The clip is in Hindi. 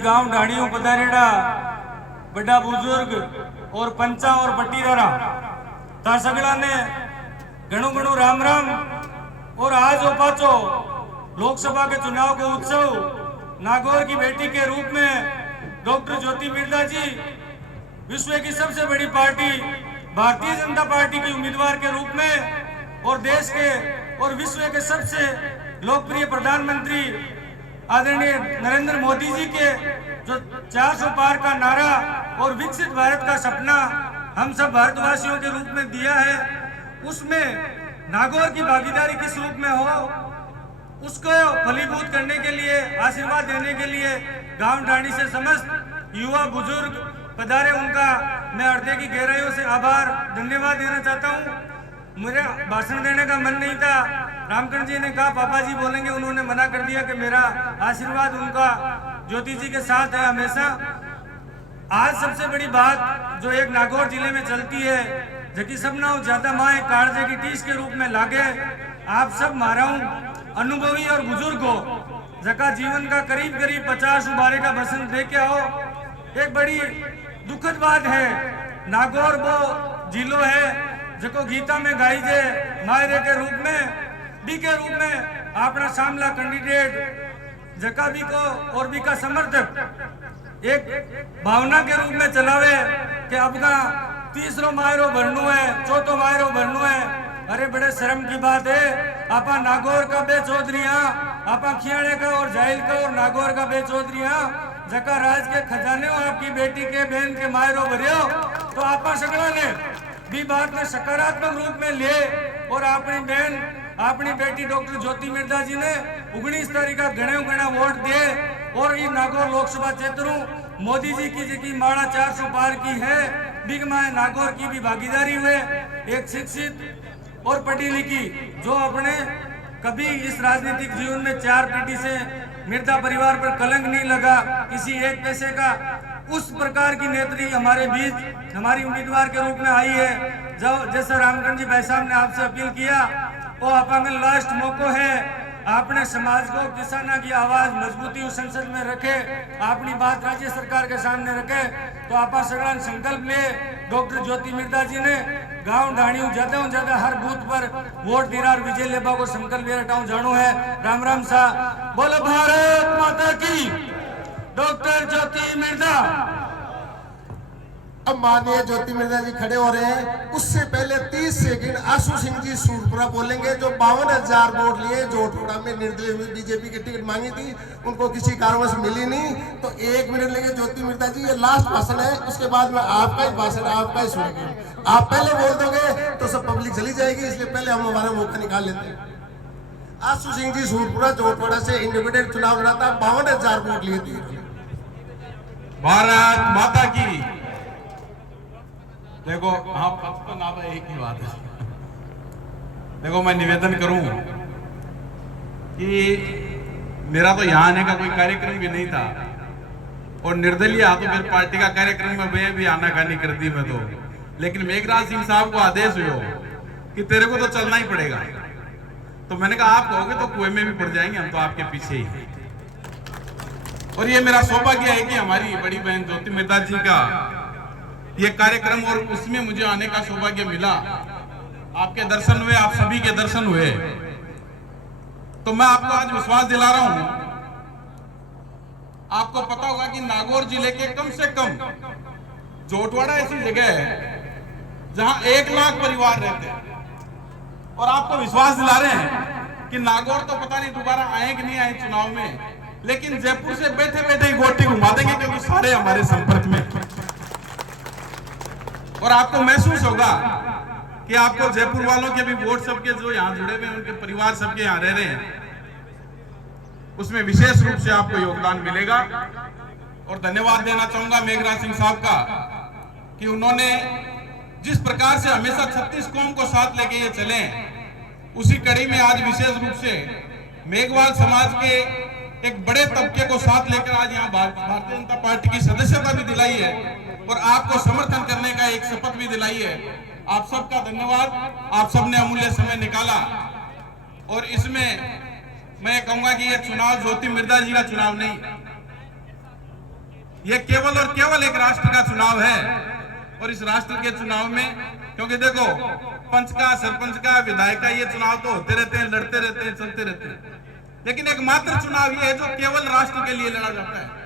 गांव ढाणियों पधारेड़ा बड़ा बुजुर्ग और पंचा और पट्टीदारा ता सगड़ा ने घणो घणो राम राम। और आज ओ पाचो लोकसभा के चुनाव के उत्सव नागौर की बेटी के रूप में डॉक्टर ज्योति मिर्धा जी विश्व की सबसे बड़ी पार्टी भारतीय जनता पार्टी की उम्मीदवार के रूप में और देश के और विश्व के सबसे लोकप्रिय प्रधानमंत्री आदरणीय नरेंद्र मोदी जी के जो 400 पार का नारा और विकसित भारत का सपना हम सब भारतवासियों के रूप में दिया है, उसमें नागौर की भागीदारी किस रूप में हो उसको फलीभूत करने के लिए आशीर्वाद देने के लिए गांव ढाणी से समस्त युवा बुजुर्ग पधारे, उनका मैं हृदय की गहराइयों से आभार धन्यवाद देना चाहता हूँ। मेरा भाषण देने का मन नहीं था, रामकरण जी ने कहा पापा जी बोलेंगे, उन्होंने मना कर दिया कि मेरा आशीर्वाद उनका ज्योति जी के साथ है हमेशा। आज सबसे बड़ी बात जो एक नागौर जिले में चलती है जबकि सबना ज्यादा माए कालजे की टीस के रूप में लागे, आप सब माराऊ अनुभवी और बुजुर्ग हो जका जीवन का करीब करीब 50 उबारे का बसंत दे के आओ। एक बड़ी दुखद बात है, नागौर वो जिलो है जको गीता में गाई जे मायरे के रूप में बी के रूप में अपना सामला कैंडिडेट जका भी को और भी का समर्थक एक भावना के रूप में चलावे कि अब का तीसरो मायरो भरनू है, चौथो मायरो भरनू है। अरे बड़े शर्म की बात है, आपा नागौर का बे चौधरीया, आपा खियाणे का और जाहिल का और नागौर का बे चौधरीया जका राज के खजाने हो आपकी बेटी के बहन के मायरो भरियो, तो आपा सगड़ा ने भी बात में सकारात्मक रूप में ले और अपनी बहन अपनी बेटी डॉक्टर ज्योति मिर्धा जी ने 19 तारीख का घना वोट दिए और ये नागौर लोकसभा क्षेत्र मोदी जी की जी माड़ा 400 पार की है, बिग माए नागौर की भी भागीदारी हुए। एक शिक्षित और पढ़ी लिखी जो अपने कभी इस राजनीतिक जीवन में 4 पीढ़ी से मिर्धा परिवार पर कलंक नहीं लगा किसी एक पैसे का, उस प्रकार की नेत्री हमारे बीच हमारी उम्मीदवार के रूप में आई है। जब जैसा रामकरण जी भाई साहब ने आपसे अपील किया वो आपा में लास्ट मौको है, आपने समाज को किसाना की आवाज मजबूती उस संसद में रखे, अपनी बात राज्य सरकार के सामने रखे, तो आपा सगड़ा संकल्प ले डॉक्टर ज्योति मिर्धा जी ने गांव ढाणियों ज्यादा हर बूथ पर वोट दिरार विजय लेबा को संकल्प ले रटाऊं जानो है। राम राम सा बोलो भारत माता की, डॉक्टर ज्योति मिर्धा। अब माननीय ज्योति मिर्धा जी खड़े हो रहे हैं, उससे पहले 30 सेकंड आशु सिंह जी सूरपुरा बोलेंगे जो 52,000 वोट लिए जोटोड़ा में निर्दलीय बीजेपी की टिकट मांगी थी, उनको किसी कारणवश मिली नहीं, तो 1 मिनट लेंगे ज्योति मिर्धा जी। ये लास्ट भाषण है, उसके बाद में आपका ही भाषण आपका ही सुनेंगे। आप पहले बोल दोगे तो सब पब्लिक चली जाएगी, इसलिए पहले हम हमारा मौका निकाल लेते हैं। आशु सिंह जी सूरपुरा जोटवाड़ा से इंडिपेंडेंट चुनाव लड़ा था, 52,000 वोट लिए थे। भारत माता की। देखो हाँ 55 आधा एक ही बात है। देखो मैं निवेदन करूं कि मेरा तो यहाँ आने का कोई कार्यक्रम भी नहीं था और निर्दलीय तो फिर पार्टी का कार्यक्रम में मैं भी आनाकानी कर दी मैं तो, लेकिन मेघराज सिंह साहब को आदेश हुआ कि तेरे को तो चलना ही पड़ेगा, तो मैंने कहा आप कहोगे तो कुएं में भी पड़ जाएंगे, हम तो आपके पीछे ही। और ये मेरा सौभाग्य है कि हमारी बड़ी बहन ज्योति मिर्धा जी का ये कार्यक्रम और उसमें मुझे आने का सौभाग्य मिला। आपके दर्शन हुए, आप सभी के दर्शन हुए, तो मैं आपको आज विश्वास दिला रहा हूं। आपको पता होगा कि नागौर जिले के कम से कम जोटवाड़ा ऐसी जगह है जहां 1 लाख परिवार रहते हैं, और आपको विश्वास दिला रहे हैं कि नागौर तो पता नहीं दोबारा आए कि नहीं आए चुनाव में, लेकिन जयपुर से बैठे बैठे ही गोटी घुमा देंगे क्योंकि सारे हमारे संपर्क में। और आपको महसूस होगा कि आपको जयपुर वालों के भी वोट सबके जो यहाँ जुड़े हुए हैं उनके परिवार सबके यहाँ रह रहे हैं, उसमें विशेष रूप से आपको योगदान मिलेगा। और धन्यवाद देना चाहूंगा मेघराज सिंह साहब का कि उन्होंने जिस प्रकार से हमेशा 36 कौम को साथ लेके ये चले, उसी कड़ी में आज विशेष रूप से मेघवाल समाज के एक बड़े तबके को साथ लेकर आज यहाँ भारतीय जनता पार्टी की सदस्यता भी दिलाई है और आपको समर्थन करने का एक शपथ भी दिलाई है। आप सबका धन्यवाद, आप सबने अमूल्य समय निकाला। और इसमें मैं कहूंगा कि यह चुनाव ज्योति मिर्धा जी का चुनाव नहीं, ये केवल और केवल एक राष्ट्र का चुनाव है। और इस राष्ट्र के चुनाव में, क्योंकि देखो पंच का, सरपंच का, विधायक का ये चुनाव तो होते रहते हैं, लड़ते रहते हैं, चलते रहते हैं, लेकिन एक मात्र चुनाव ये है जो केवल राष्ट्र के लिए लड़ा जाता है।